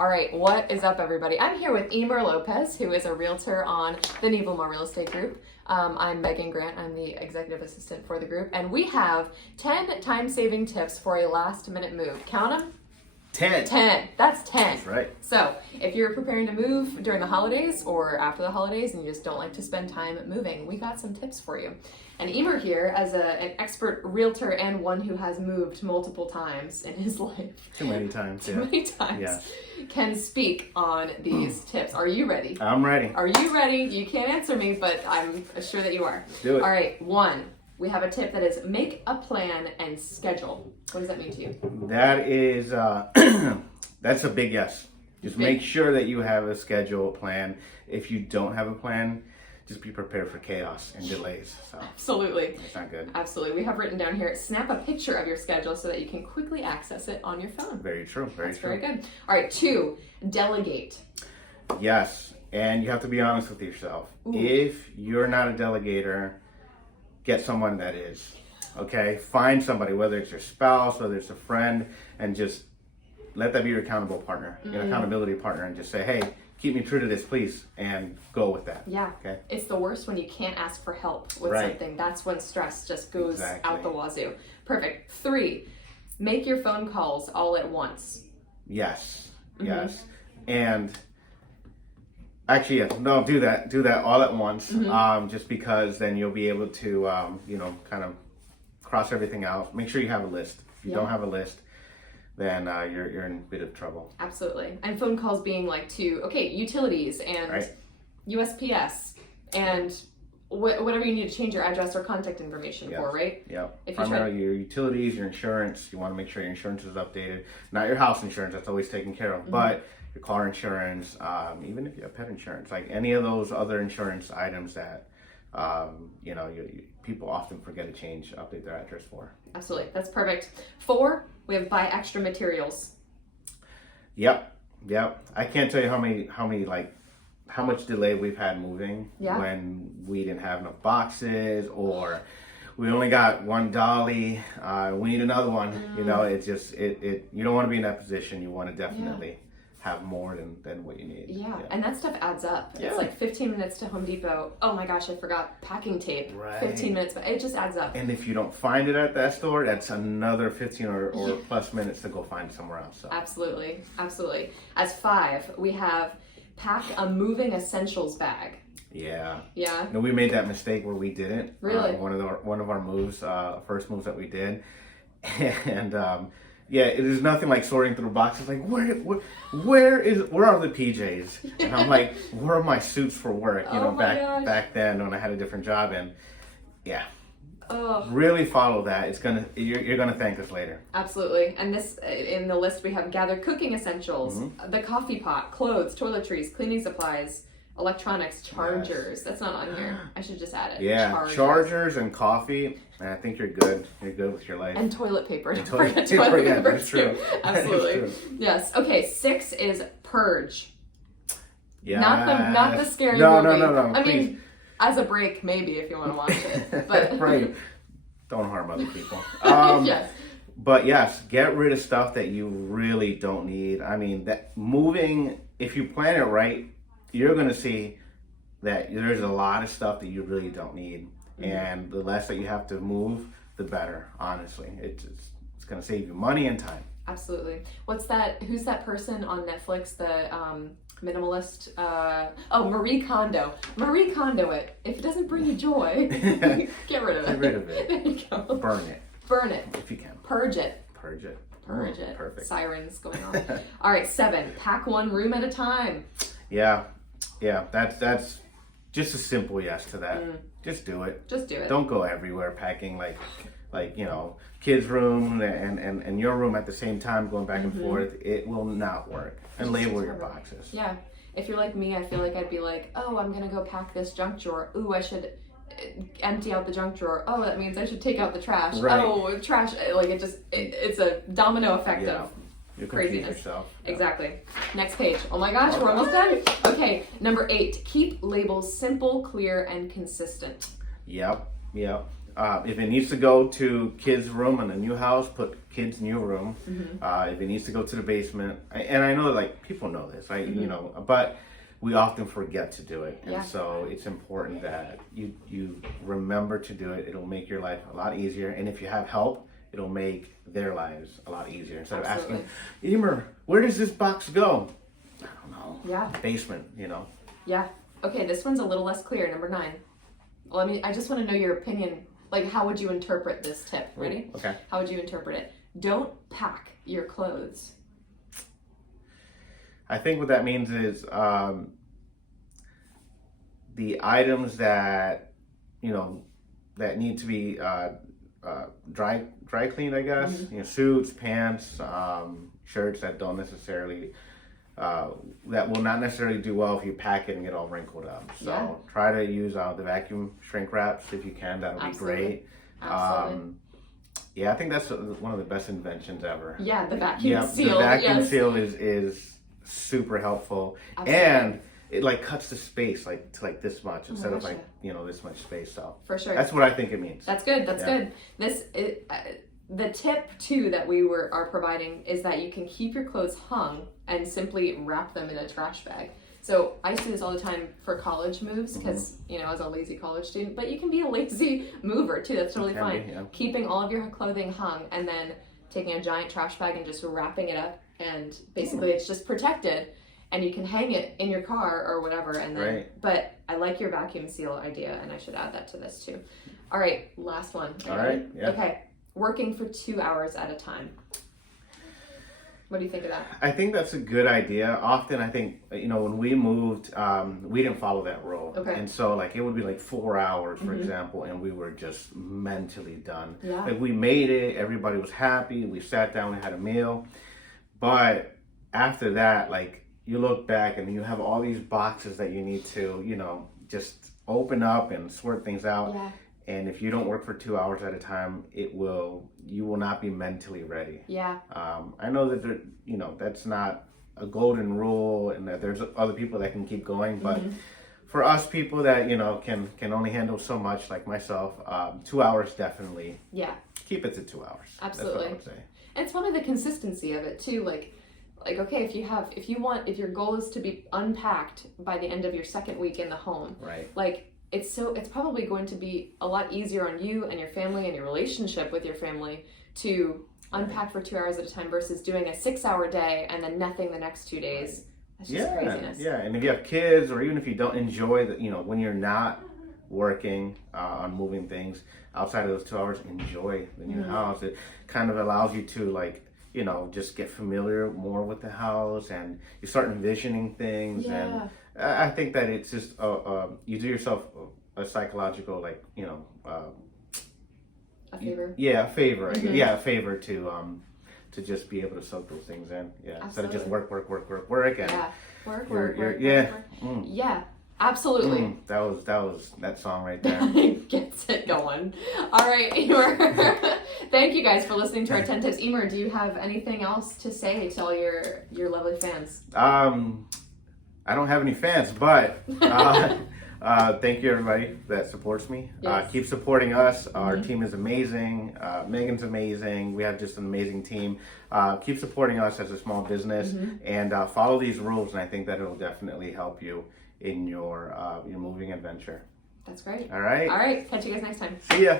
All right, what is up, everybody? I'm here with Emer Lopez, who is a realtor on the Nivelmo Real Estate Group. I'm Megan Grant. I'm the executive assistant for the group, and we have 10 time-saving tips for a last-minute move. Count them. 10. 10. That's 10. That's right. So if you're preparing to move during the holidays or after the holidays and you just don't like to spend time moving, we got some tips for you. And Emer here, as an expert realtor and one who has moved multiple times in his life. Too many times. Too many times. Yeah. Can speak on these tips. Are you ready? I'm ready. Are you ready? You can't answer me, but I'm sure that you are. Do it. All right. 1. We have a tip that is make a plan and schedule. What does that mean to you? That is, that's a big yes. Just make sure that you have a schedule plan. If you don't have a plan, just be prepared for chaos and delays. So Absolutely. it's not good. Absolutely. We have written down here, snap a picture of your schedule so that you can quickly access it on your phone. Very true. That's true. very good. All right. 2, delegate. Yes. And you have to be honest with yourself. Ooh. If you're not a delegator, get someone that is. Okay? Find somebody, whether it's your spouse, whether it's a friend, and just let that be your accountable partner, your accountability partner, and just say, hey, keep me true to this, please, and go with that. Yeah. Okay? It's the worst when you can't ask for help with Right. something. That's when stress just goes Exactly. out the wazoo. Perfect. 3, make your phone calls all at once. Yes. Yes. And actually, yeah, no, do that all at once. Just because then you'll be able to, kind of cross everything out. Make sure you have a list. If you don't have a list, then you're in a bit of trouble. Absolutely. And phone calls being like to, utilities and Right. USPS and whatever you need to change your address or contact information for, right? Yeah. If you Primarily your utilities, your insurance. You want to make sure your insurance is updated. Not your house insurance, that's always taken care of, but your car insurance, even if you have pet insurance, like any of those other insurance items that people often forget to update their address for. Absolutely. That's perfect. 4, we have buy extra materials. Yep. I can't tell you how much delay we've had moving when we didn't have enough boxes, or we only got one dolly. We need another one. It's just you don't want to be in that position. You want to definitely have more than what you need. Yeah, and that stuff adds up. Yeah. It's like 15 minutes to Home Depot. Oh my gosh, I forgot packing tape. Right. 15 minutes, but it just adds up. And if you don't find it at that store, that's another 15 or plus minutes to go find it somewhere else. So. Absolutely. As 5, we have pack a moving essentials bag. Yeah. Yeah. No, we made that mistake where we didn't. Really? One of our moves, first moves that we did, and it is nothing like sorting through boxes. Like where are the PJs? And I'm like, where are my suits for work? Back then when I had a different job, and really follow that. You're gonna thank us later. Absolutely. And this, in the list, we have gather cooking essentials, the coffee pot, clothes, toiletries, cleaning supplies, electronics, chargers. Yes. That's not on here. I should just add it. Yeah, chargers and coffee. And I think you're good. You're good with your life. And toilet paper. And toilet paper, that's true. Absolutely. That is true. Yes. Okay. 6 is Purge. Yeah. Not the scary movie. No. I please. mean, as a break, maybe if you want to watch it. But right. Don't harm other people. Yes. But yes, get rid of stuff that you really don't need. I mean, that moving, if you plan it right, you're going to see that there's a lot of stuff that you really don't need. And the less that you have to move, the better, honestly. It's going to save you money and time. Absolutely. Who's that person on Netflix, the Minimalist? Marie Kondo. Marie Kondo it. If it doesn't bring you joy, get rid of it. Get rid of it. There you go. Burn it. If you can. Purge it. Purge it. Perfect. Sirens going on. All right, 7. Pack one room at a time. Yeah. That's just a simple yes to that. Just do it. Don't go everywhere packing like kids' room and your room at the same time, going back and forth. It will not work. And label your boxes. Yeah. If you're like me, I feel like I'd be like, oh, I'm gonna go pack this junk drawer. Ooh, I should empty out the junk drawer. Oh, that means I should take out the trash. Right. Oh, trash. Like it's a domino effect of you craziness. Yourself. Exactly. Next page. Oh my gosh, we're almost done. Okay, number 8. Keep labels simple, clear, and consistent. Yep. If it needs to go to kids' room in a new house, put kids' new room. If it needs to go to the basement, and I know like people know this, you know, but we often forget to do it, and so it's important that you remember to do it. It'll make your life a lot easier, and if you have help, it'll make their lives a lot easier. Instead of asking, Emer, where does this box go? I don't know. Yeah. Basement, you know. Yeah. Okay, this one's a little less clear. Number 9. Well, I just want to know your opinion. Like, how would you interpret this tip? Ready? Okay. How would you interpret it? Don't pack your clothes. I think what that means is the items that, you know, that need to be dry cleaned, I guess. You know, suits, pants, shirts that don't necessarily that will not necessarily do well if you pack it and get all wrinkled up. So try to use the vacuum shrink wraps if you can. That would be great. Absolutely. Yeah, I think that's one of the best inventions ever. Yeah, the vacuum seal. The vacuum seal is super helpful. Absolutely. And it like cuts the space like to like this much instead of like, you know, this much space. So for sure, that's what I think it means. That's good. That's good. The tip too that we are providing is that you can keep your clothes hung and simply wrap them in a trash bag. So I see this all the time for college moves because, you know, as a lazy college student, but you can be a lazy mover too. That's totally fine. Keeping all of your clothing hung and then taking a giant trash bag and just wrapping it up, and basically it's just protected and you can hang it in your car or whatever. And then, but I like your vacuum seal idea, and I should add that to this too. All right, last one. All right. Yeah. Okay. Working for 2 hours at a time. What do you think of that? I think that's a good idea. Often I think, you know, when we moved, we didn't follow that rule. Okay. And so like it would be like 4 hours, for example, and we were just mentally done. Yeah. Like we made it, everybody was happy, we sat down and had a meal. But after that, like you look back and you have all these boxes that you need to, you know, just open up and sort things out. Yeah. And if you don't work for 2 hours at a time, you will not be mentally ready. Yeah. I know that you know, that's not a golden rule, and that there's other people that can keep going. But for us people that, you know, can only handle so much, like myself, 2 hours definitely. Yeah. Keep it to 2 hours. Absolutely. That's what I would say. And it's probably the consistency of it too. Like okay, if your goal is to be unpacked by the end of your second week in the home, right? Like it's probably going to be a lot easier on you and your family and your relationship with your family to unpack for 2 hours at a time versus doing a 6-hour day and then nothing the next 2 days. That's just craziness. Yeah, and if you have kids, or even if you don't enjoy the, you know, when you're not working on moving things outside of those 2 hours, enjoy the new house. It kind of allows you to, like, you know, just get familiar more with the house, and you start envisioning things. And I think that it's just you do yourself a psychological, like, you know, a favor. Yeah, a favor. Yeah, a favor to just be able to soak those things in. Yeah, instead of just work, and work. Yeah, absolutely. That was that song right there. Gets it going. All right, Emer. Thank you guys for listening to our 10 tips. Emer, do you have anything else to say to all your lovely fans? I don't have any fans, but thank you everybody that supports me. Yes. Keep supporting us. Our team is amazing. Megan's amazing. We have just an amazing team. Keep supporting us as a small business, and follow these rules, and I think that it'll definitely help you in your moving adventure. That's great. All right. Catch you guys next time. See ya.